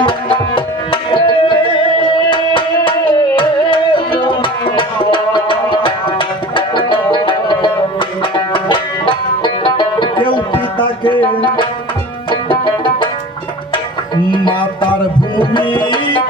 মুসাফির কেউ পিতাকে মাতার ভূমিকা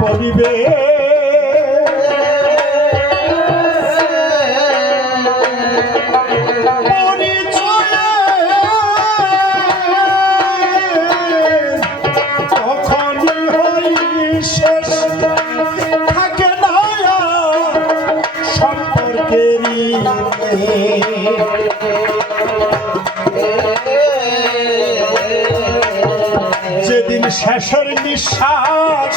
পরিবে যেদিন শেষের নিঃশ্বাস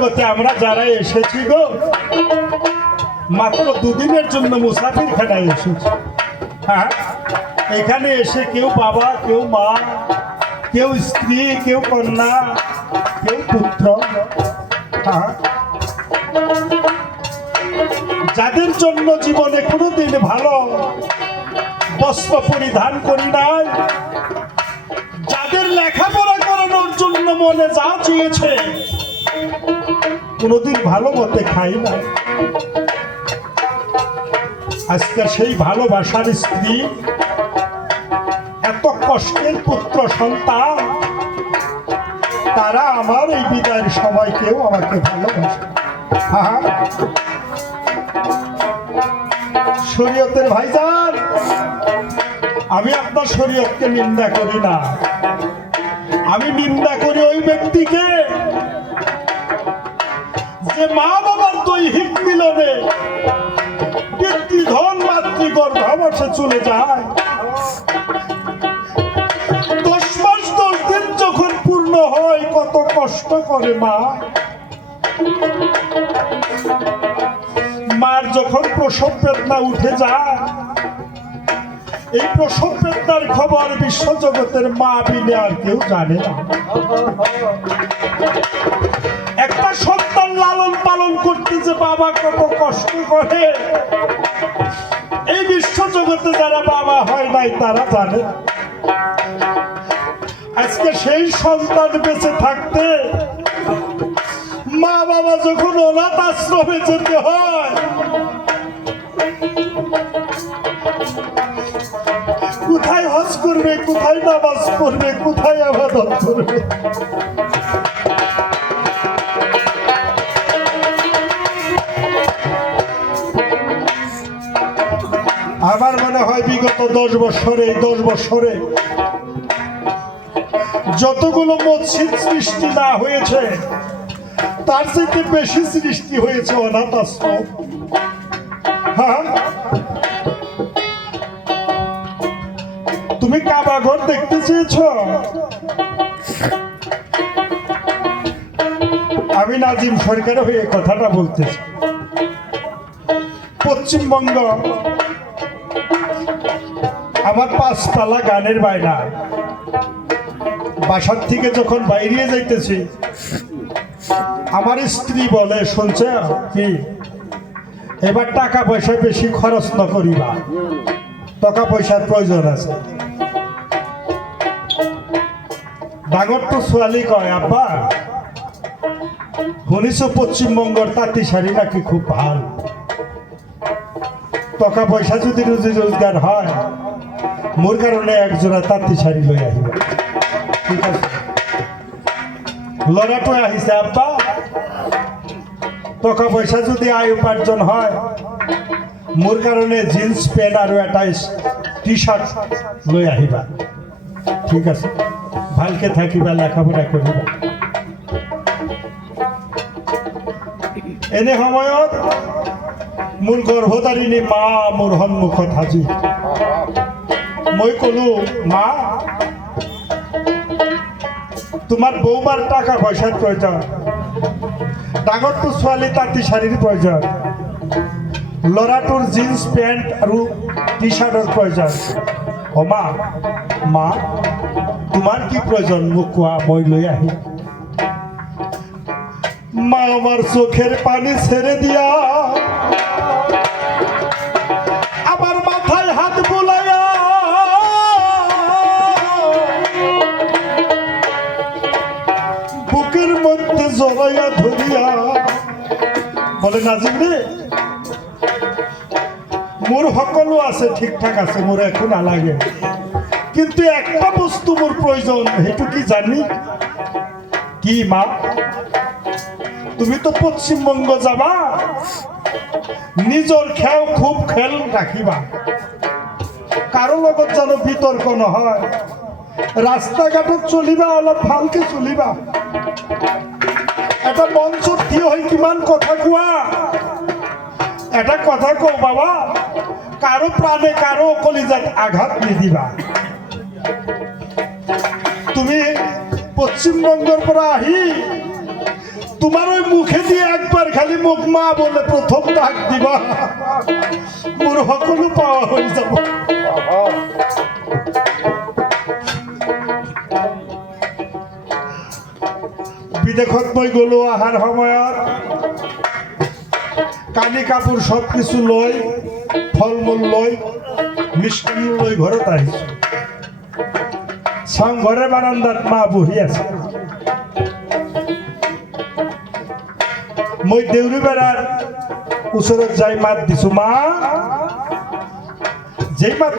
বিশ্বজগতে আমরা যারা এসেছি গো, মাত্র দুদিনের জন্য মুসাফির খানায় এসেছি। হ্যাঁ? এখানে এসে কেউ বাবা, কেউ মা, কেউ স্ত্রী, কেউ কন্যা, কেউ পুত্র। হ্যাঁ? যাদের জন্য জীবনে কোনোদিন ভালো বস্ত্র পরিধান করি নাই, যাদের লেখাপড়া করানোর জন্য মনে যা চেয়েছে কোনোদিন ভালো মতে খাই না। আজকে সেই ভালোবাসার স্ত্রী, এত কষ্টের পুত্র সন্তান, তারা আমার এই বিদায়ের সময় কেউ আমাকে ভালোবাসে। শরীয়তের ভাইজান, আমি আপনার শরীয়তকে নিন্দা করি না। আমি নিন্দা করি ওই ব্যক্তিকে যে মা বাবার দৈহিক মিলনে পিতৃধন মাতৃ গর্ভাবসে চলে যায়। দশ মাস, দশ দিন যখন পূর্ণ হয়, কত কষ্ট করে মা। মার যখন প্রসব বেদনা উঠে যায়, এই প্রসব বেদনার খবর বিশ্বজগতের মা বিনে আর কেউ জানে না। একটা সন্তান লালন পালন করতে যে বাবা কত কষ্ট করে। এই বিশ্ব জগতে যারা বাবা হয় নাই, তারা জানে আজকে সেই সন্তান বেঁচে থাকতে মা বাবা যখন অনাথ আশ্রমে যেতে হয়, কোথায় হজ করবে, কোথায় নামাজ পড়বে, কোথায় আবাদত করবে? বিগত দশ বছরে দশ বছরে যতগুলো মসজিদ সৃষ্টি না হয়েছে, তার থেকে বেশি সৃষ্টি হয়েছে অনাথ আশ্রম। হ্যাঁ? তুমি কাবা ঘর দেখতে চেয়েছ? আমি নাজিম সরকার হয়ে কথাটা বলতেছি পশ্চিমবঙ্গ আমার পাঁচতলা গানের বাইনা বাসার থেকে যখন বাইরে যাইতেছি, আমার স্ত্রী বলে, শুনছে কি? এবার টাকা পয়সা বেশি খরচ না করিবা। টাকা পয়সার প্রয়োজন আছে। ডাঙর তো ছোৱালী কয়, আব্বা, শুনিছো পশ্চিমবঙ্গর তাঁতি শাড়ি নাকি খুব ভালো? টাকা পয়সা যদি রুজি রোজগার হয়, মোর কারণে একজোড়া তাঁতি শাড়ি লৈ আহিব ঠিক আছে? ল'ৰাটো আহিছে আব্বা। টকা পয়সা যদি আয় উপাৰ্জন হয় মোৰ কাৰণে জিন্স পেণ্ট আৰু এটা টি চাৰ্ট লৈ আহিবা ঠিক আছে? ভালকে থাকিবা লেখাপঢ়া কৰিবা এনে সময়ত মোৰ গৰ্ভধাৰিণী মা, মোৰ সন্মুখত হাজিৰ। মই ক'লো, মা, তোমাৰ বৌমাৰ টকা পইচাৰ প্ৰয়োজন। ডাঙৰটো ছোৱালী তাঁতি শাড়ীৰ প্ৰয়োজন। ল'ৰাটোৰ জিন্স, পেণ্ট আৰু টি চাৰ্টৰ প্ৰয়োজন। অ মা মা, তোমাৰ কি প্ৰয়োজন মোক কোৱা, মই লৈ আহিম। মা আমার চোখের পানি ছেড়ে দিয়া। জড়াইয়া ধরিয়া। বলে, নাজিম রে, মোর সকলো আছে, ঠিকঠাক আছে, মোর একো নালাগে। কিন্তু একটা বস্তু মোর প্ৰয়োজন সেইটো কি জানি? কি, মা? তুমি তো পশ্চিমবঙ্গ যাবা নিজৰ খেও খুব খেল ৰাখিবা কাৰো লগত জানো বিতৰ্ক নহয় ৰাস্তা ঘাটত চলিবা, অলপ ভালকে চলিবা। এটা মঞ্চত থিয় হৈ কিমান কথা কোৱা? এটা কথা কওঁ বাবা, কাৰো প্ৰাণে কাৰো কলিজাত আঘাত নিদিবা। তুমি পশ্চিমবঙ্গৰ পৰা আহি তোমার ওই মুখে দিয়ে একবার খালি মুখ মা বলে প্রথম ডাক দিবা। মোর সকলো পাওয়া হয়ে যাব। বিদেশত মই গলো অহাৰ সময়ত। কানি কাপোৰ চব কিছু লৈ ফল মূল লৈ মিষ্টান্ন লৈ ঘৰত চাওঁ ঘৰে বাৰান্দাত মা বহি আছে। মই দেউৰী বেড়াৰ ওচৰত যাই মাত দিছো, মা। যেই মাত